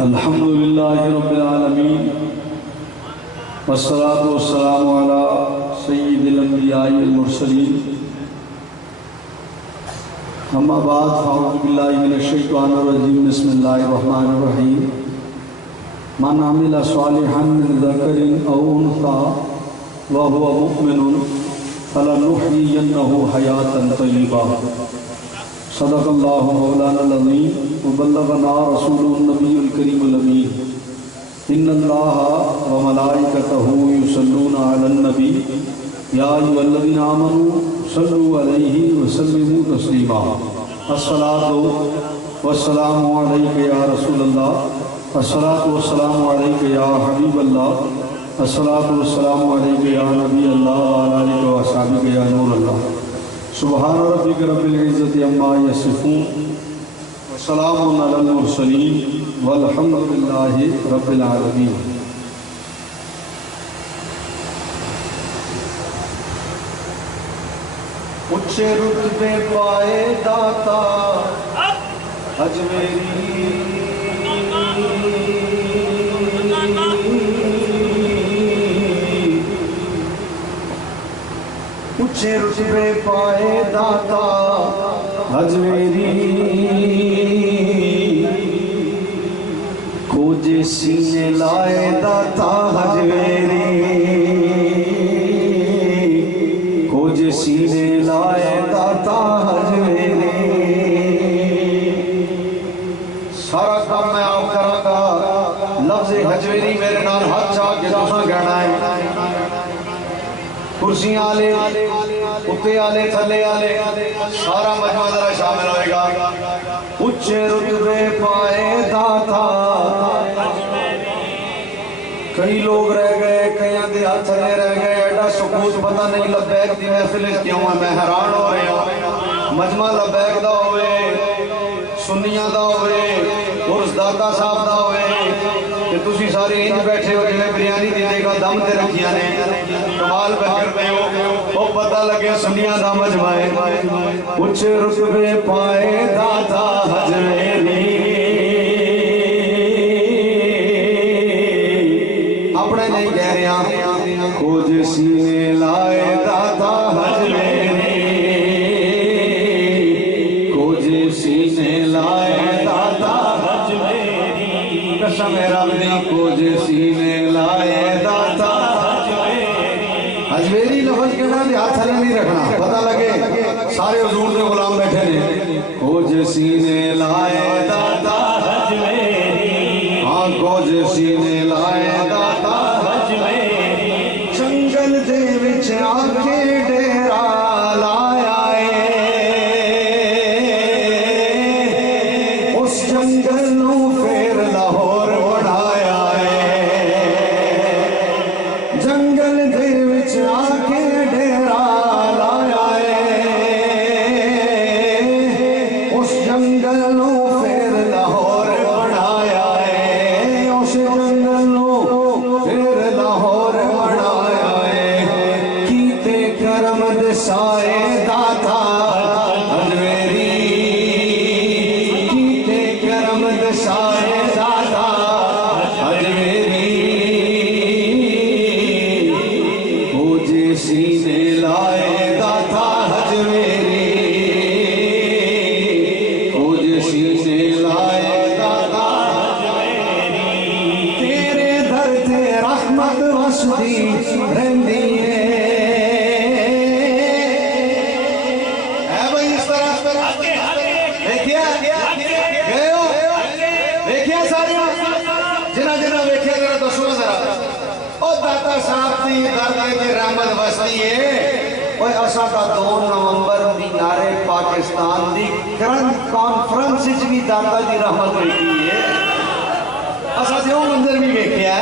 अल्हम्दुलिल्लाहि रब्बिल आलमीन वस्सलातु वस्सलामु अला सय्यिदिल अंबियाइ वल मुरसलीन अम्मा बाद फ़अऊज़ु बिल्लाहि मिनश शैतानिर रजीम बिस्मिल्लाहिर रहमानिर रहीम मन अमिला सालिहन मिन ज़करिन औ उन्सा व हुवा मुमिनुन फलनुहयियन्नहु हयातन तय्यिबा सदक़ल्लाहु मौलाना अज़ीम व बल्लगना रसूलुन नबियुल करीमुल अमीन इन्नल्लाहा व मलाइकतहु युसल्लूना अलन नबी या अय्युहल्लज़ीना आमनू सल्लु अलैहि व सल्लिमू तस्लीमा अस्सलातु वस्सलामु अलैका या रसूलल्लाह अस्सलातु वस्सलामु अलैका या हबीबल्लाह अस्सलातु वस्सलामु अलैका या नबी अल्लाह व अला आलिका व अस्हाबिका या नूर अल्लाह सुबहान रब्बिका रब्बिल इज़्ज़ति अम्मा यसिफून व सलामुन अलल मुरसलीन वल्हम्दुलिल्लाहि रब्बिल आलमीन। ऊंचे रुतबे पाए दाता अजमेरी ऊंचे रुतबे पाए दाता अजमेरी खोजे सीने लाए दाता अजमेरी खोजे सीने लाए दाता अजमेरी। सारा काम मैं आप करांगा लफ्ज़ हजवेरी मेरे नाल हाथ चा के तुसां कहना है। कुर्सियां आले उत्ते आले थले आले सारा मजमा जरा शामिल होएगा। उच्चे रुतबे पाए दाता कई लोग रह गए कई दे हाथ थले रह गए एडा सुकूत पता नहीं लबैक दी महफिल क्यों है मैं हैरान हो रहा। मजमा लबैक दा होवे सुन्नियां दा होवे उर्स दाता साहब दा होवे कि तुसी सारे इंज बैठे हो जिवें बिरयानी दी जगह दम ते रखियां ने कमाल कर रहे हो वो पता लगे सुनिया दा मजमा है। उच्च रुतबे पाए दाता हजवेरी अपने नहीं कह रहा खोज सीने लाए दाता हजवेरी खोज सीने लाए दाता हजवेरी कसम रब दी खोज सीने लाए दाता हजवेरी लफ्ज़ कहना दे हाथ थले नहीं रखना पता लगे सारे हुजूर दे गुलाम बैठे ने। खोज सीने लाए दाता हजवेरी हाँ खोज सीने लाए दाता हजवेरी जंगल दे विच आके डेरा लाया उस जंगल नू फिर लाहौर बढ़ाया जंगल दे विच आके डेरा लाया उस जंगल नू फिर लाहौर बढ़ाया उस जंगल नू फिर लाहौर बढ़ाया कीते करम दसाए दाता हजवेरी कीते करम दसाए दाता हजवेरी खोजे सीने लाए दाता हजवेरी खोजे सीने लाए दाता हजवेरी तेरे दर ते रहमत वसदी रहंदी है भाई इस तरह देखिया गए हो देखिया सारे जिन्ना जिन्ना देखिया जरा दसो जरा ओ दाता साहब दी दर ते रहमत वसदी है। ओए असा दा 2 नवंबर मीनारे पाकिस्तान दी कॉन्फ्रेंस विच भी दाता दी रहमत वेखी है असा ते ओ मंजर भी वेखिया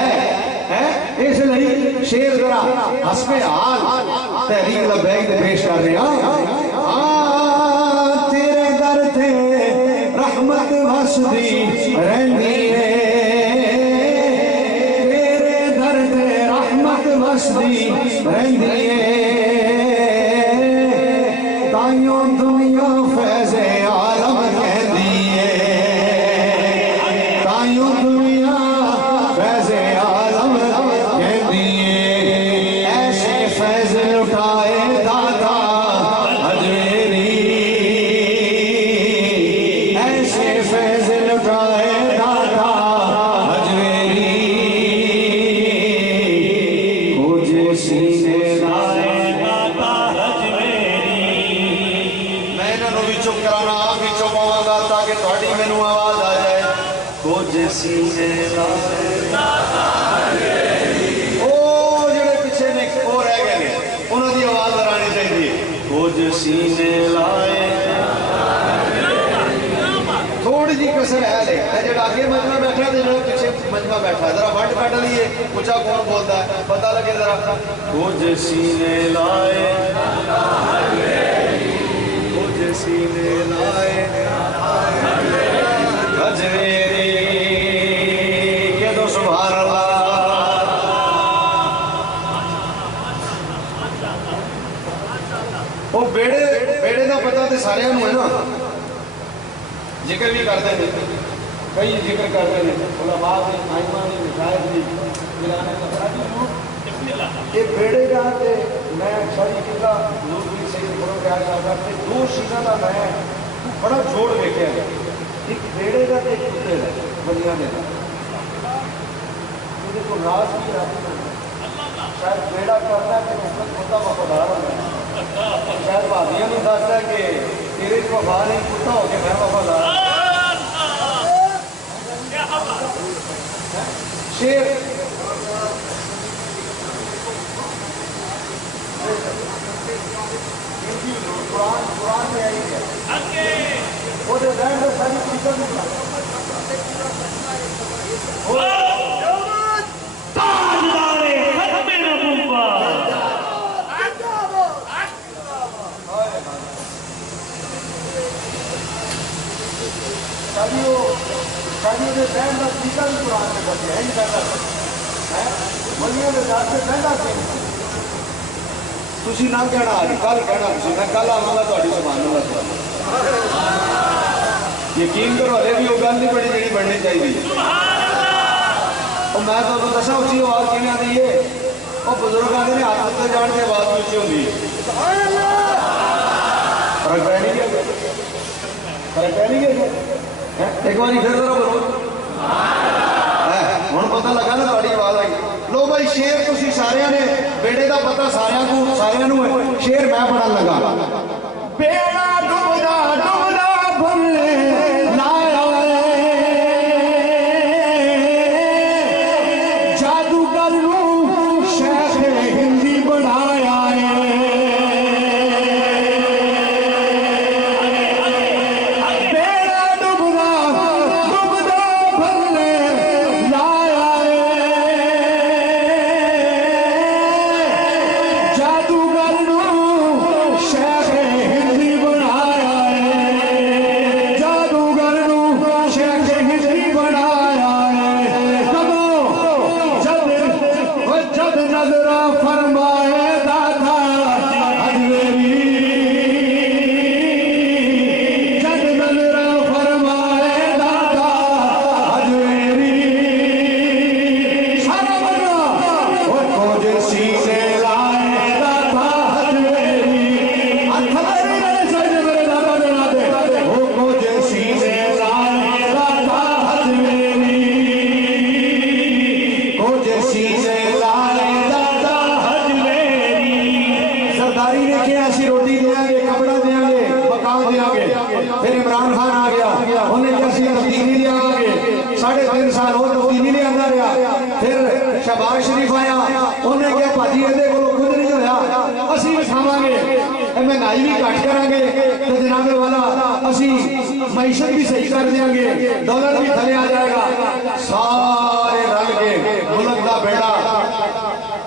है इसलिए शेर जरा हसबे हाल तहरीक लबैक दे पेश कर रहे हैं। तेरे दर ते रहमत वसदी रहंदी है तेरे दर ते रहमत वसदी रहंदी है ताइयों दुनिया फैज़े आलम कहंदी है ताइयों दुनिया कुछ सीने लाए ओ जेड़े पिछे ने वो रह गए ने उन्हां दी आवाज आनी चाहिए कुछ सीने लाए थोड़ी जी कसर है ले जो आगे मजमा बैठा है जो पीछे मजमा बैठा है जरा वंड कट लीए ऊंचा कौन बोलता है पता लगे जरा कुछ सीने लाए कुछ सीने लाए अजमेरी के तो सुभान अल्लाह वो बेड़े बेड़े का पता तो सारे है ना जिक्र भी करते हैं कई जिक्र करते हैं उलमा ने आइमा ने मशाइख ने गिराने का ये बेड़े का ते मैं सारी किला नूरपुरी से बड़ा प्यार करता ते दो चीज़ों का मैं बड़ा जोड़ देखा एक बेड़े का ते एक कुत्ते का बलिया ने ये को राज की शायद बेड़ा करता है कि कुत्ता वफादार होता है शायद भाभियों ने दसता है कि तेरे वफा नहीं कुत्ता हो गया मैं वफादार शेर कुरान में आई है वो जो रहने सारी चीज़ों में शादियों के बहन का टीका भी कुरान में बचे है नहीं करता है बलियों के साथ में बहना तुसी ना कहना आज कल कहना तुसी मैं कल आवांगा ਤੁਹਾਡੀ सुभान अल्लाह यकीन करो हले भी वो गल नहीं बड़ी जी बननी चाहिए और मैं तो दसा उची आवाज किमें आती है और बुजुर्ग आते हैं हाथ उत्ते जान के आवाज भी उची होती है फर्क पै नहीं गया फर्क पै नहीं गया एक बार फिर जरा बोलो हुण पता लगा ना तुहाडी आवाज आई लो भाई शेर तुसी सारियां ने बेड़े का पता सारियां को सारियां नूं है शेर मैं पढ़न लगा बेड़ा डुबदा डुबदा भुल्ले लाया जादूगर नूं शेख हिंदी बनाया महंगाई भी घट करांगे तो जनाबे वाला असी मैशत भी सही कर देंगे डॉलर भी थले आ जाएगा सारे रल के मुल्क का बेड़ा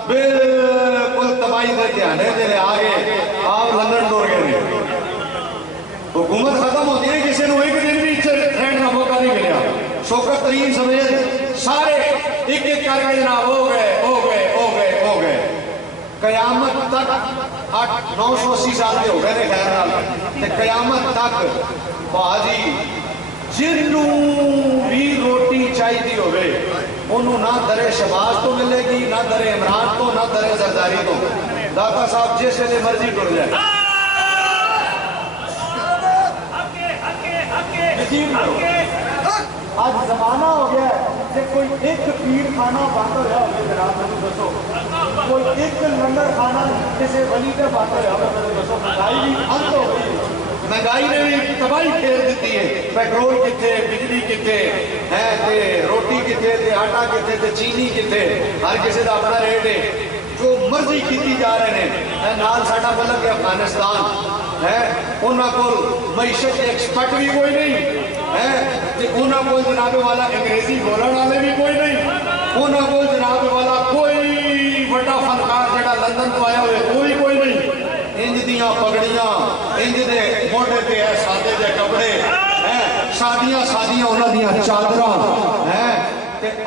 बिल्कुल तबाही के ध्याने आ गए आप लंदन टुर गए हुकूमत खत्म होती है किसी को एक दिन भी रहने का मौका नहीं मिला शौकत तरीन समेत सारे एक एक करके जनाब हो गए हो गए हो गए हो गए कयामत तक 980 साल के हो गए ने खैर कयामत तक भाजी जिन्नू भी रोटी चाहिए होवे उन्होंने ना दरे शबाज तो मिलेगी ना दरे इमरान तो ना दरे जरदारी तो दाता साहब जिस वे मर्जी टुर जाए आज जमाना हो गया कि कोई एक पीर खाना बंद हो रहा जनाब मैं दसो कोई एक लंगर खाना किसी वली का बंद हो रहा दसो महंगाई भी अंत हो गई महंगाई ने भी तबाही फेर दी है पेट्रोल कितने बिजली कितने है कितने, आटा कितने, चीनी कितने, हर किसी का अपना रेट है। जो मर्जी की जा रहे हैं। नाल साडा मुल्क है अफगानिस्तान है, उन्होंने को मईशत के एक्सपर्ट भी कोई नहीं है, उन्होंने को जनाबे वाला अंग्रेजी बोलने वाले भी कोई नहीं, उन्होंने को जनाबे वाला कोई बड़ा फनकार जो लंदन तो आया हुए कोई नहीं। इंज दियाँ पगड़ियाँ, इंज दे मोटे पे है सादे दे कपड़े है, सादियाँ सादियाँ उन्होंने चादर है।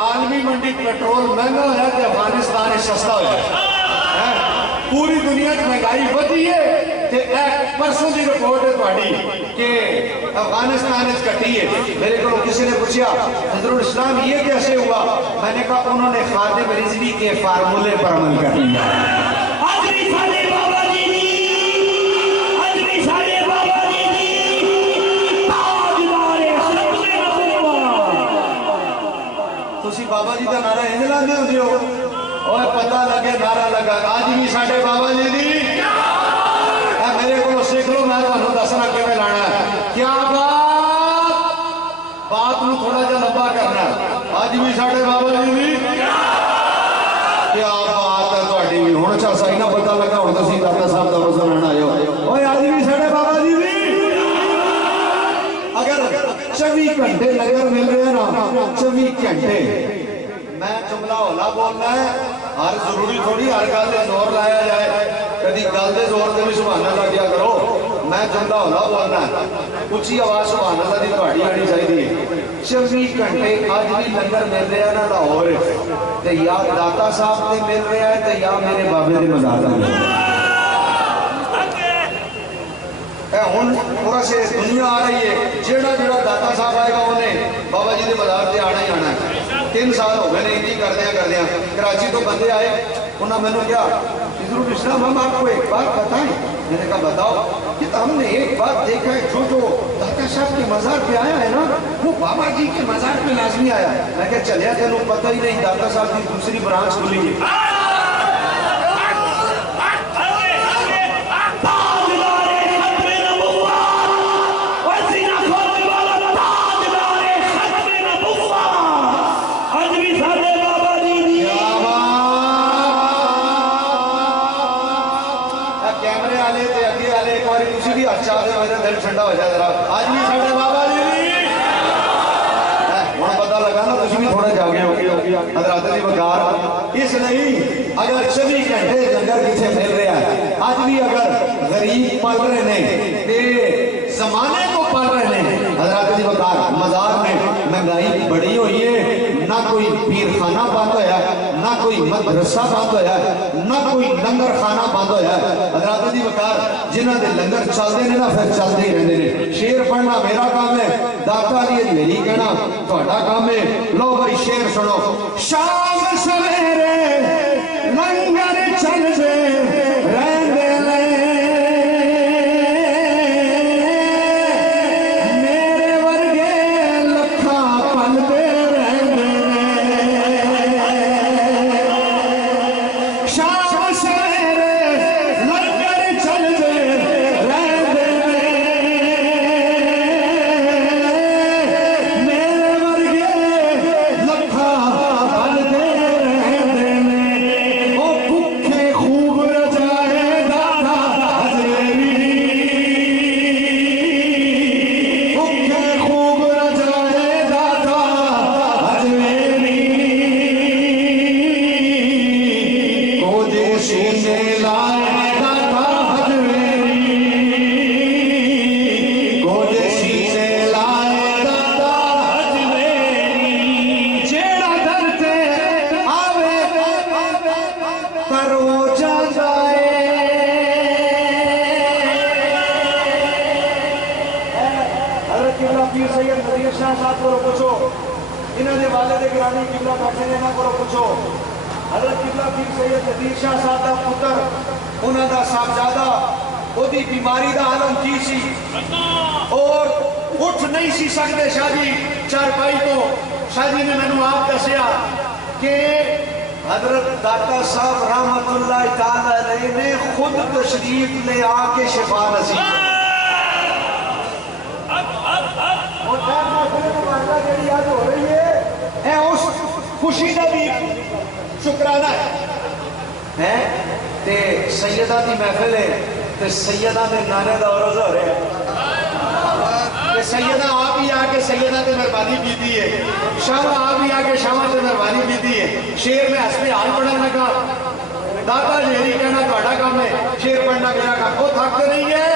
आलमी मंडी पेट्रोल महंगा है तो अफगानिस्तान सस्ता है। पूरी दुनिया की महंगाई बढ़ी है। परसों की रिपोर्ट है थोड़ी कि अफगानिस्तान घटी है। मेरे को किसी ने पूछा हज़रत इस्लाम ये कैसे हुआ, मैंने कहा उन्होंने खातिब रिजवी के फार्मूले पर अमल कर लिया। बाबा जी का नारा इंज लाते होते हो और पता लगे नारा लगा। अज भी साडे बाबा जी दी मेरे को सीख लो, मैं तुम्हें दसना किवें लाना है। क्या बात नूं थोड़ा जा लंबा करना। अज भी साडे बाबा जी दी क्या बात है तुहाडी भी। हुण अच्छा सही ना पता लगा, हुण तुसीं दाता साहब दा वजन लेना आयो। ओए अज भी साडे बाबा जी दी अगर 24 घंटे नगर मिल रहे हैं ना, 24 घंटे मैं जुमला होला बोलना है। हर जरूरी थोड़ी हर गल से जोर लाया जाए, कभी गल के जोर से भी सुभान अल्लाह किया करो। मैं जुमला होला बोलना है, उच्ची आवाज सुभान अल्लाह की तुहाडी आनी चाहिए। 24 घंटे अज भी लंगर मिल रहा ना लाहौर ते या दाता साहब से मिल रहा है तो या मेरे बाबे के मज़ार में। हुण पूरा से दुनिया आ रही है, जेड़ा जेड़ा दाता साहब आएगा उन्हें बाबा जी के मज़ार से आना ही आना है। 3 साल हो गए नहीं जी करदे कराची तो बंदे आए, उन्होंने मैंने क्या हज़रत इस्लाम हम आपको एक बात बताएं। मैंने कहा बताओ कि हमने एक बात देखा है, जो दाता साहब के मज़ार पे आया है ना वो बाबा जी के मज़ार पे लाजमी आया। मैं क्या चलिया तेन पता ही नहीं दाता साहब की दूसरी ब्रांच खुली है। ठंडा हो जाए जरा। आज भी साढ़े बाबा जी हुण पता लगा ना, तुम भी थोड़ा जागे हो हज़रात दी वकार। इसलिए अगर 24 घंटे लंगर किसे मिल रहा है, आज भी अगर गरीब पल रहे हैं जमाने को पल रहे हैं हज़रात दी वकार। मज़ार में महंगाई बड़ी हुई है, ना कोई पीर खाना बंद होया, ना कोई मदरसा बंद होया, ना कोई लंगर खाना बंद होया। हज़रात दी वकार जिन्हों के लंगर चलते हैं ना फिर चलते ही रहते हैं। शेर पढ़ना मेरा काम है, दाता दी मेरी कहना थोड़ा काम है। लो भाई शेर सुनो। शाम सवेरे लंगर चलते रहंदे ने, मेरे वर्गे लखा पलते रहंदे ने। शाम सवेरे लंगर चलते रहंदे ने, मेरे वर्गे लखा पलते रहंदे ने। ओ भुखे खूब रजाए दाता हज़रेरी, भुखे खूब रजाए दाता हज़रेरी। कोजे सीने लाए दाता हज़रेरी, कोजे सीने लाए दाता हज़रेरी। जेड़ा दर ते आवे पर वो जाता है। हज़रत किबला पीर सैयद नज़ीर शाह साहब को पूछो, इन्होंने वाले दे गिरामी किबला बैठे ने ना को पूछो। हज़रत किबला पीर सैयद नज़ीर शाह साहब का पुत्र उन्हों का साहबजादा ओदी बीमारी का आलम की सी और उठ नहीं सी सकते शाह जी चारपाई तो। शाह जी ने मैनू आप दसिया कि हज़रत दाता साहब रहमतुल्लाह तआला अलैह ने खुद तशरीफ ले आके शिफा नसीब और जी आज हो रही है उस खुशी का भी शुक्राना है ते सैयदा की महफिल है ते सैयदा के नाने का रोज़ा हो रहा है। सैयदा आप ही आके सैयदा ते मेहरबानी की है, शामा आप ही आके शामा ते मेहरबानी की है। शेर में हंसते हाल पढ़ने लगा, दादा जी कहना थोड़ा काम है, शेर पढ़ना मेरा काम। वो थकते नहीं है,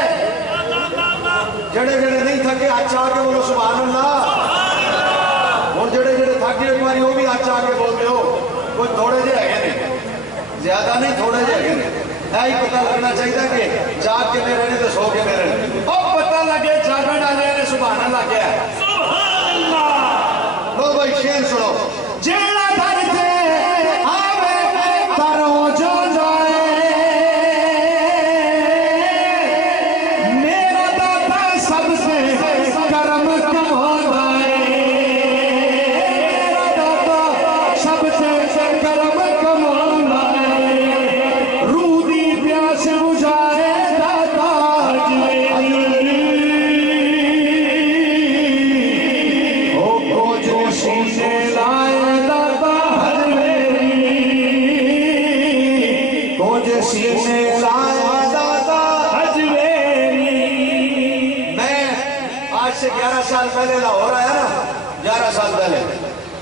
जड़े जड़े नहीं थके अच्छा आके बोलो सुभान अल्लाह। और जड़े जड़े थक गए एक बार वो भी अच्छा आके बोलते हो। कुछ थोड़े जे है नहीं, ज्यादा नहीं थोड़े जे है नहीं। ही पता लगना चाहिए कि जाग के मेरे ने तो सो के मेरे ने पता लगे जागने वाले ने सुभान अल्लाह क्या है। लो भाई शेर सुनो। जेड़ा धरते आवे करो जो जाए, मेरा दाता सबसे करम कमाता है, मेरा दाता सबसे करम कमाता है। रूदी प्यास बुझाए दाता से 11 साल पहले लाहौर आया ना, 11 साल पहले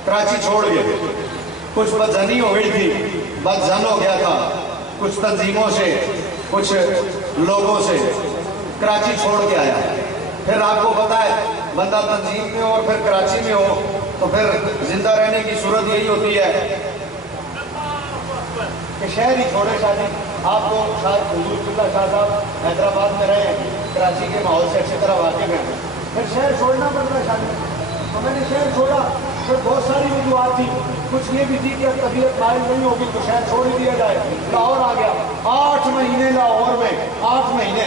कराची छोड़ गए। कुछ बदजनी हो गई थी, बदजन हो गया था कुछ तंजीमों से, कुछ लोगों से, कराची छोड़ के आया। फिर आपको पता है बंदा तंजीम में हो और फिर कराची में हो तो फिर जिंदा रहने की सूरत यही होती है कि शहर ही छोड़े। शादी आप लोग शायद हुजूर किबला शाह साहब हैदराबाद में रहे, कराची के माहौल से अच्छी तरह वाकिफ हैं, फिर शहर छोड़ना पड़ता शादी। तो मैंने शहर छोड़ा, फिर बहुत सारी वजूहत थी। कुछ ये भी थी कि अब तबीयत माइल नहीं होगी तो शहर छोड़ ही दिया जाए। लाहौर आ गया, 8 महीने लाहौर में, 8 महीने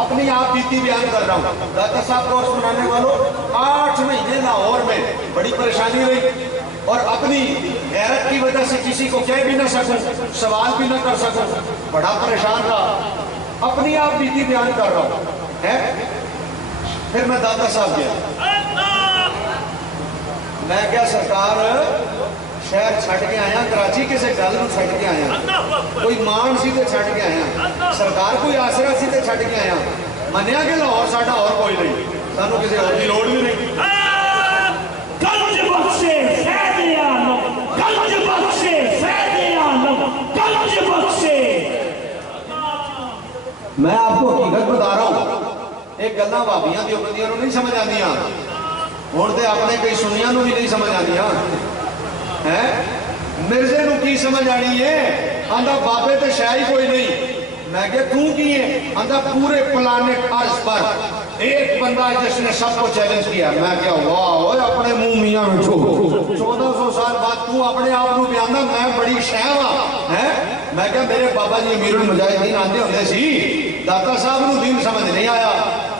अपनी आप बीती बयान कर रहा हूँ। दाता साहब कोर्स बनाने वालों 8 महीने लाहौर में बड़ी परेशानी रही और अपनी गैरत की वजह से किसी को कह भी ना सकूं, सवाल भी ना कर सकूं, बड़ा परेशान रहा। अपनी आप बीती बयान कर रहा हूँ है। फिर मैं दाता साहब गया, मैं क्या सरकार शहर छड़ के आया, कराची किसी गल छड़ के आया, कोई मान सी तो छड़ के आया, सरकार कोई आसरा सी तो छड़ के आया। मनिया कि लाहौर साडा और कोई नहीं, सानू किसी और की लोड़ भी नहीं। मैं आपको हकीकत बता रहा हूँ, एक गल्ला भाबियां दी बंदियां नूं नहीं समझ आंदियां, हुण ते अपने कई सुनियां नूं भी नहीं समझ आंदियां है। मिर्जे नूं की समझ आनी है, आंदा बाबे ते शायद कोई नहीं। मैं क्या तू की है, आंदा पूरे प्लानेट अर्ज पर एक बंदा जिसने सबको चैलेंज किया। मैं क्या वाह अपने मुंह मियां बैठो, 1400 साल बाद तू अपने आप को बयाना मैं बड़ी शह है। मैं क्या मेरे बाबा जी अमीरुल मुजाहिदीन आते होंगे सी, दाता साहब नूं दीन समझ नहीं आया,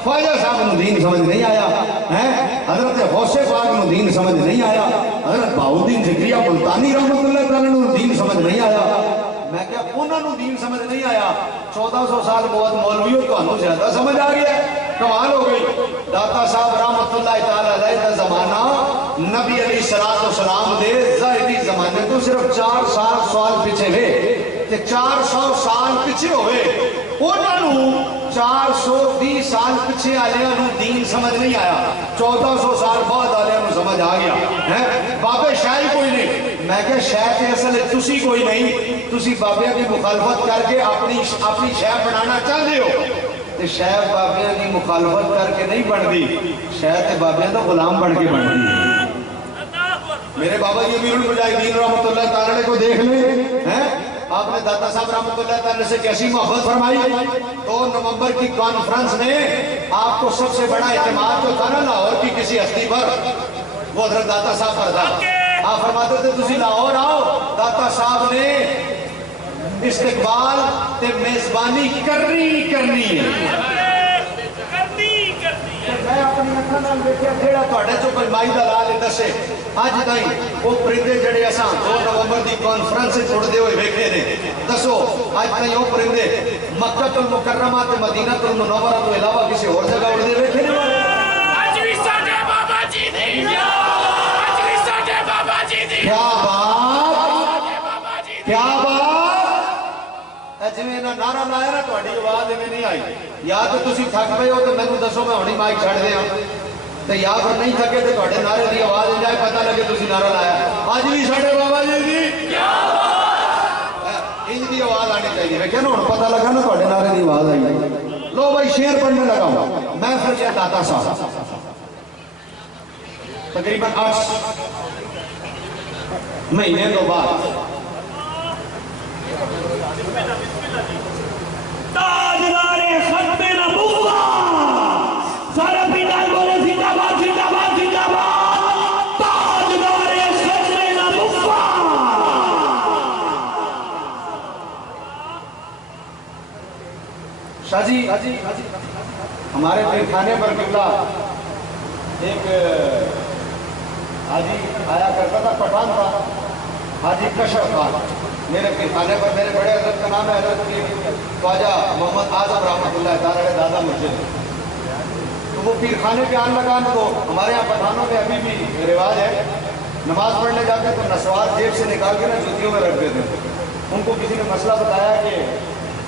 ख्वाजा साहब नूं दीन समझ नहीं आया है, हजरत गौसे पाक नूं दीन समझ नहीं आया, हजरत बाउद्दीन ज़िक्रिया मुल्तानी रहमतुल्लाह तआला नूं दीन समझ नहीं आया। मैं क्या उन्होंने दीन समझ नहीं आया, 1400 साल बाद मौलवियों को ज्यादा समझ आ गया, कमाल हो गई। दाता साहब रहमतुल्लाह तआला अलैह दा जमाना नबी अलैहिस्सलाम दे ज़ाहिरी जमाने तो सिर्फ 400 साल पीछे वे, 400 साल पीछे होवे, उन्होंने 420 साल पीछे आलिया दीन समझ नहीं आया, 1400 साल बाद आलिया समझ आ गया है। बाबे शाही कोई नहीं। मैं क्या शह के असल तुसी कोई नहीं, तुसी बाबिया की मुखालफत करके अपनी शह बनाना चाहते हो, तो शह बाबिया की मुखालफत करके नहीं बनती, शह तो बाबिया तो गुलाम बन के बनती है। मेरे बाबा जी अमीरुल मुजाहिदीन रहमतुल्लाह तआला को देख ले हैं, आपने दाता साहब रहमतुल्लाह तआला से कैसी मोहब्बत फरमाई। 2 नवंबर की कॉन्फ्रेंस में आपको सबसे बड़ा एतमाद जो था ना लाहौर की किसी हस्ती पर, वो हजरत दाता साहब पर था। आप फरमाते थे तुसी लाहौर आओ, दाता साहब ने इस्तकबाल ते मेजबानी करनी है। मैं अपनी अखां नाल देखिया जेड़ा तुहाडे चों कोई माई दा लाल दसे अज ताईं वो परिंदे जड़े असां 2 नवंबर की कॉन्फ्रेंस उड़ते हुए वेखे ने, दसो अज ताईं वो परिंदे मक्कतुल मुकर्रमा ते मदीनतुल मुनव्वरा तो इलावा किसी और जगह उड़ते वेखे ने? आज भी साडे बाबा जी दी, आज भी साडे बाबा जी दी। क्या बात क्या बात जिवें ना नारा लाया ना तुहाडी आवाज इवें नहीं आई या तो तुसी थक गए हो तो मैनू दसो मैं हुणी माइक छड़ दियां ते या फिर नहीं थके तो तुहाडे नारे की आवाज जाए पता लगे तुसी नारा लाया अज भी साडे बाबा जी दी क्या बात इनकी आवाज आनी चाहिए देखिए ना हुण पता लगा ना तुहाडे नारे की आवाज आई लो भाई शेर पढ़ने लगा मैं फिर क्या दाता साहब तकरीबन 8 महीने तो बाद ताजदारे खत्मे नबुव्वा सारा पिंडा बोले जिंदाबाद जिंदाबाद जिंदाबाद ताजदारे खत्मे नबुव्वा। शाह जी हमारे पीरखाने पर किबला एक हाजी आया करता था पठान था हाजी कशर खान मेरे पीरखाने पर मेरे बड़े हजरत का नाम है हजरत पीर ख्वाजा मोहम्मद आजम रहमतुल्लाह ताला दादा मुझे तो वो पीरखाने पे आने लगा तो हमारे यहाँ पठानों में अभी भी रिवाज है नमाज पढ़ने जाते तो नस्वार जेब से निकाल के ना जूतियों में रख देते उनको किसी ने मसला बताया कि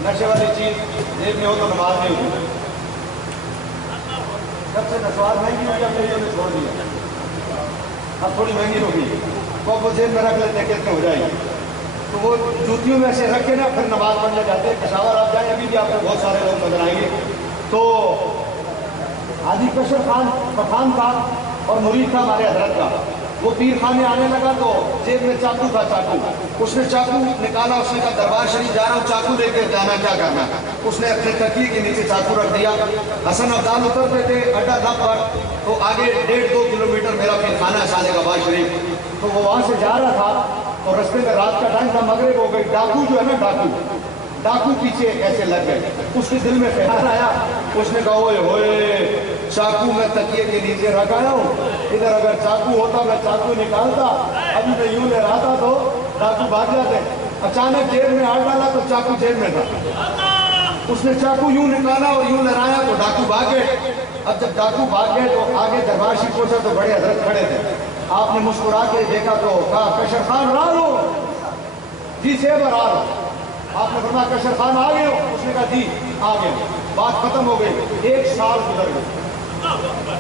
नशे वाली चीज़ जेब में हो तो नमाज नहीं होती जब से नस्वार महंगी हो गया उन्होंने छोड़ दिया अब थोड़ी महंगी होगी तो वो जेब में रख लेते कितने हो जाएगी तो वो जूतियों में ऐसे रख के ना फिर नमाज पढ़ने जाते हैं पेशावर आप जाए अभी भी आपको बहुत सारे लोग नजर आएंगे तो हाजी कशर खान पठान था और मुरीद था हमारे हजरत का वो पीर खाने आने लगा तो जेब में चाकू था चाकू उसने चाकू निकाला उसने कहा दरबार शरीफ जा रहा हूँ चाकू लेके जाना क्या करना उसने अपने तकिए के नीचे चाकू रख दिया हसन अब्दाल उतरते थे अड्डा था पर तो आगे 1.5-2 किलोमीटर मेरा पीर खाना है साले का बाज शरीफ तो वो वहाँ से जा रहा था और रास्ते में रात का टाइम था मगरिब हो गई डाकू जो है ना डाकू पीछे ऐसे लग गए उसके दिल में ख्याल आया उसने कहा ओए होए चाकू मैं तकिए के नीचे रख आया हूँ इधर अगर चाकू होता मैं चाकू निकालता अभी मैं यूं ले रहा था तो डाकू भाग जाते अचानक जेब में हाथ डाला तो चाकू जेब में था उसने चाकू यूं निकाला और यूं लहराया तो डाकू भाग गए अब जब डाकू भाग गए तो आगे दरबार शरीफ पहुंचा तो बड़े हजरत खड़े थे आपने मुस्कुरा के देखा तो कहा कशर खान आ लो जी से आ लो आपने फरमाया कशर खान आ गए हो उसने कहा जी आ गए बात खत्म हो गई 1 साल गुजर गया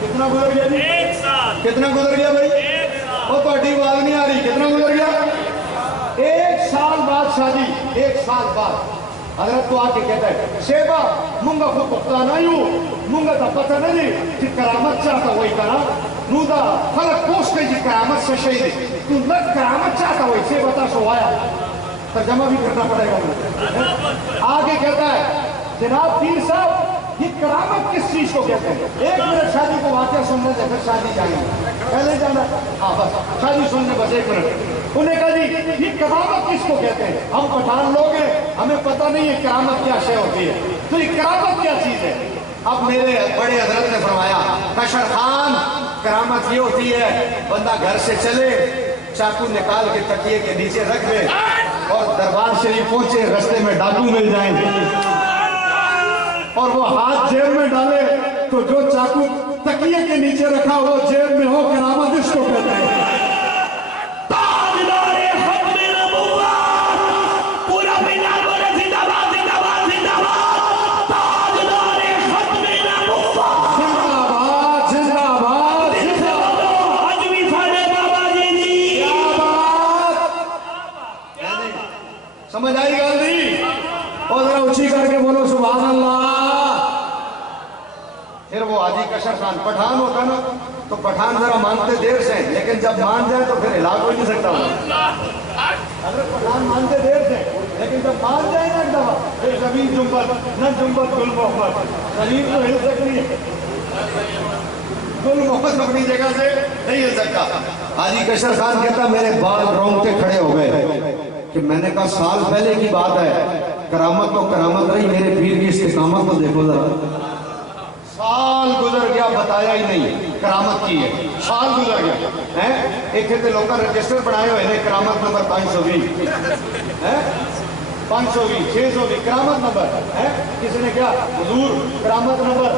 कितना गुजर गया जी 1 साल कितना गुजर गया भाई वो तो आवाज नहीं आ रही कितना गुजर गया 1 साल बाद शादी 1 साल बाद हजरत तो आके कहता है शेबा मुंगा को पुख्ता नहीं हूँ मुंगा का पता नहीं कि करामत चाहता वही करा नूदा फलक पोस्ट जी करामत से शहीद तू न करामत चाहता वही से बता सो आया तर्जमा भी करना पड़ेगा मुझे आगे कहता है जनाब पीर साहब ये करामत किस चीज को कहते हैं 1 मिनट शादी को वाक़या सुनने से फिर शादी जाएंगे पहले जाना हाँ बस शादी सुनने बस 1 मिनट उन्हें कहा जी ये करामत किसको कहते हैं हम पठान लोग हैं हमें पता नहीं है करामत क्या शय होती है तो ये करामत क्या चीज है अब मेरे बड़े हजरत ने फरमाया कशर खान करामत ये होती है बंदा घर से चले चाकू निकाल के तकिए के नीचे रख दे और दरबार शरीफ पहुंचे रास्ते में डाकू मिल जाएंगे और वो हाथ जेब में डाले तो जो चाकू तकिए के नीचे रखा वो जेब में हो करामत इसको कहते हैं ताजदारे खत्मे नबुव्वा पूरा पिंडा बोले जिंदाबाद जिंदाबाद जिंदाबाद ताजदारे खत्मे नबुव्वा जिंदाबाद जिंदाबाद जिंदाबाद आज भी साडे बाबा जी दी समझ आई गल दी और जरा ऊंची करके बोलो सुभान अल्लाह फिर वो हाजी कशर खान पठान होता ना तो पठान जरा मानते देर से लेकिन जब मान जाए तो फिर हिला कोई नहीं सकता अगर पठान मानते देर से लेकिन जब मान जाए ना एक दफा फिर जमीन जुम्बत न जुम्बत गुल मोहब्बत जमीन तो हिल सकती है गुल मोहब्बत अपनी जगह से नहीं हिल सकता हाजी कशर खान कहता मेरे बाल रोंगटे खड़े हो गए कि मैंने कहा साल पहले की बात है करामत तो करामत रही मेरे पीर की इस्तिकामत तो देखो जरा साल गुजर गया बताया ही नहीं करामत की है साल गुजर गया है एक थे लोग रजिस्टर बनाए हुए हैं करामत नंबर 520 है 520 620 करामत नंबर है किसी ने क्या हुजूर करामत नंबर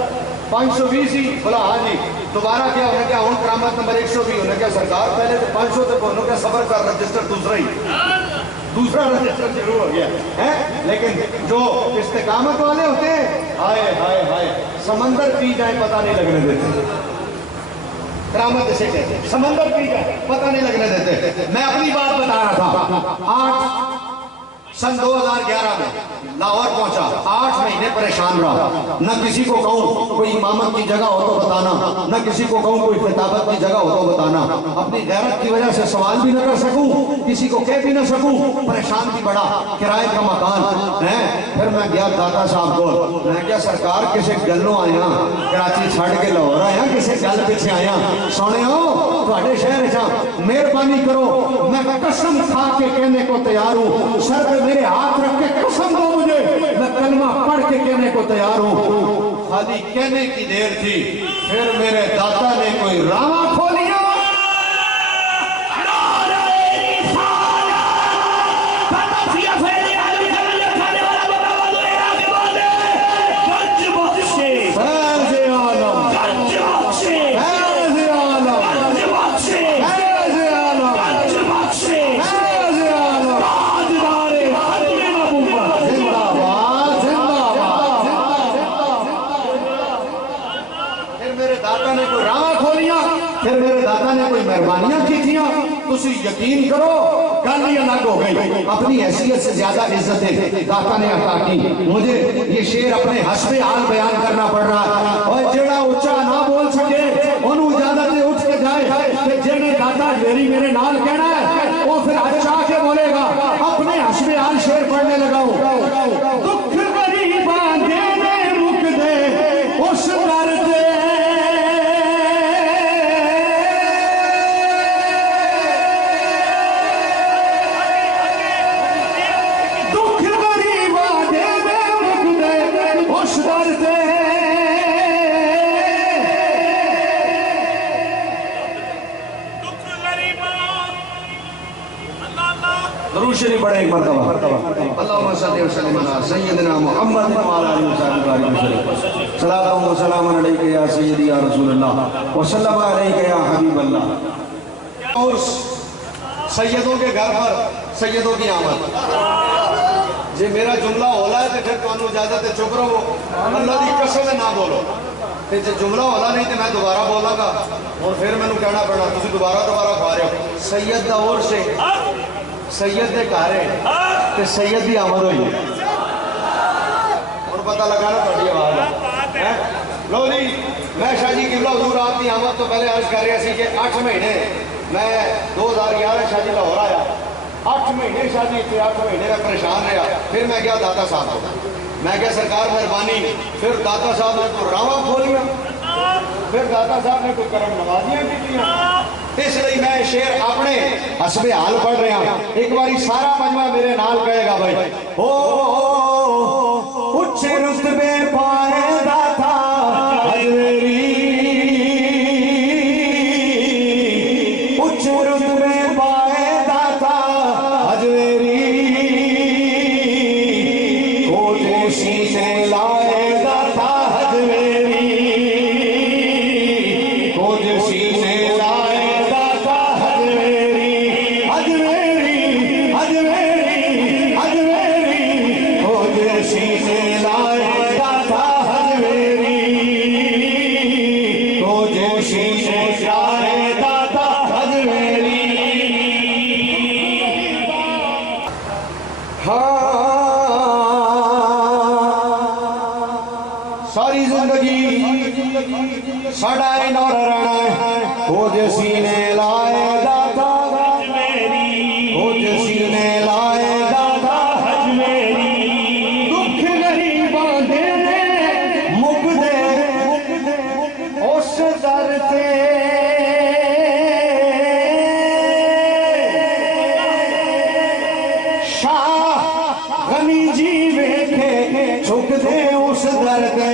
520 ही बोला हाँ जी दोबारा क्या उन्हें क्या हूँ करामत नंबर 120 उन्हें क्या सरकार पहले तो 500 तक उन्होंने क्या सफर कर रजिस्टर दूसरा ही दूसरा रजिस्टर शुरू हो गया है। लेकिन जो इस्तेकामत वाले होते हैं, हाय हाय हाय, समंदर पी जाए पता नहीं लगने देते। करामत इसे कहते हैं, समंदर पी जाए पता नहीं लगने देते। मैं अपनी बात बता रहा था। सन 2011 में लाहौर पहुंचा, 8 महीने परेशान रहा। न किसी को कहूं कोई इमामत की जगह हो तो बताना, न किसी को कहूं कोई खिताबत की जगह हो तो बताना। अपनी गैरत की वजह से सवाल भी न कर सकूं, किसी को कह भी न सकूं, परेशान भी बड़ा, किराए का मकान है। फिर मैं गया दादा साहब को, मैं क्या सरकार किसी गलों आया, कराची छड़ के लाहौर आया, किसी गल पिछे आया, सोने थोड़े शहर चा मेहरबानी करो, मैं कसम खा के कहने को तैयार हूं, सर पे मेरे हाथ रख के कसम दो मुझे, मैं कलमा पढ़ के कहने को तैयार हूं। खाली कहने की देर थी, फिर मेरे दादा ने कोई रामा खोलिया। मेहरबानियां की थी, तुसी यकीन करो गल ही अलग हो गई। अपनी हैसियत से ज्यादा इज्जत दाता ने अता की। मुझे ये शेर अपने हस्बे हाल बयान करना पड़ रहा है। और जेड़ा ऊंचा ना बोल सके ओनू इजाजत उठ के जाए कि जेने दाता मेरी मेरे नाल कहना है वो फिर अच्छा के बोलेगा। अपने हस्बे हाल शेर पढ़ने लगाओ। दुख गरीबां देने मुक दे उस दर्द शरीफ बड़े एक मर्तबा अल्लाहुम्मा सल्ली व सल्लिम अला सय्यिदिना मुहम्मद व अला आलिहि व सल्लम सलातु व सलाम अलैका या सय्यदी या रसूलल्लाह व सल्लम अलैका या हबीबल्लाह। और सैयदों के घर पर सैयदों की आमद। जे मेरा जुमला होला है तो फिर तुहानू इजाजत है चुप रहो, अल्लाह की कसम है ना बोलो। ते जे जुमला होला नहीं तो मैं दोबारा बोलांगा और फिर मैनू कहना पैना तुसीं दोबारा खा रहे हो। सैयद दा और से सैयद ने घर है सैयद की आमद हुई और पता लगा ना थोड़ी आवाज है। लो जी, मैं शाह जी किबला हुजूर आपकी आमद तो पहले अर्ज कर रहा सी कि 8 महीने मैं 2011 शाह जी लाहौर आया। 8 महीने शाह जी इतने 8 महीने में परेशान रहा। फिर मैं गया दाता साहब को, मैं क्या सरकार मेहरबानी। फिर दाता साहब ने कोई रावा खोलिया, फिर दाता साहब ने कोई करम नवाजियां की। इसलिए मैं शेर अपने हस्बे हाल पढ़ रहा। एक बारी सारा मजमा मेरे नाल कहेगा भाई। हो उच्चे रुतबे पाएगा था हजवेरी, उच्चे रुतबे पाएगा था हजवेरी, कोटे शीशे लाएगा था हजवेरी, कोटे शीशे सारी जिंदगी साड़ा नौर रहना हो सीने लाए दाता हो सीने लाए दाता हजमेरी। दुख गरीबां देने मुक दे उस दर ते, शाह गनी जी वेखे झुक दे उस दर ते।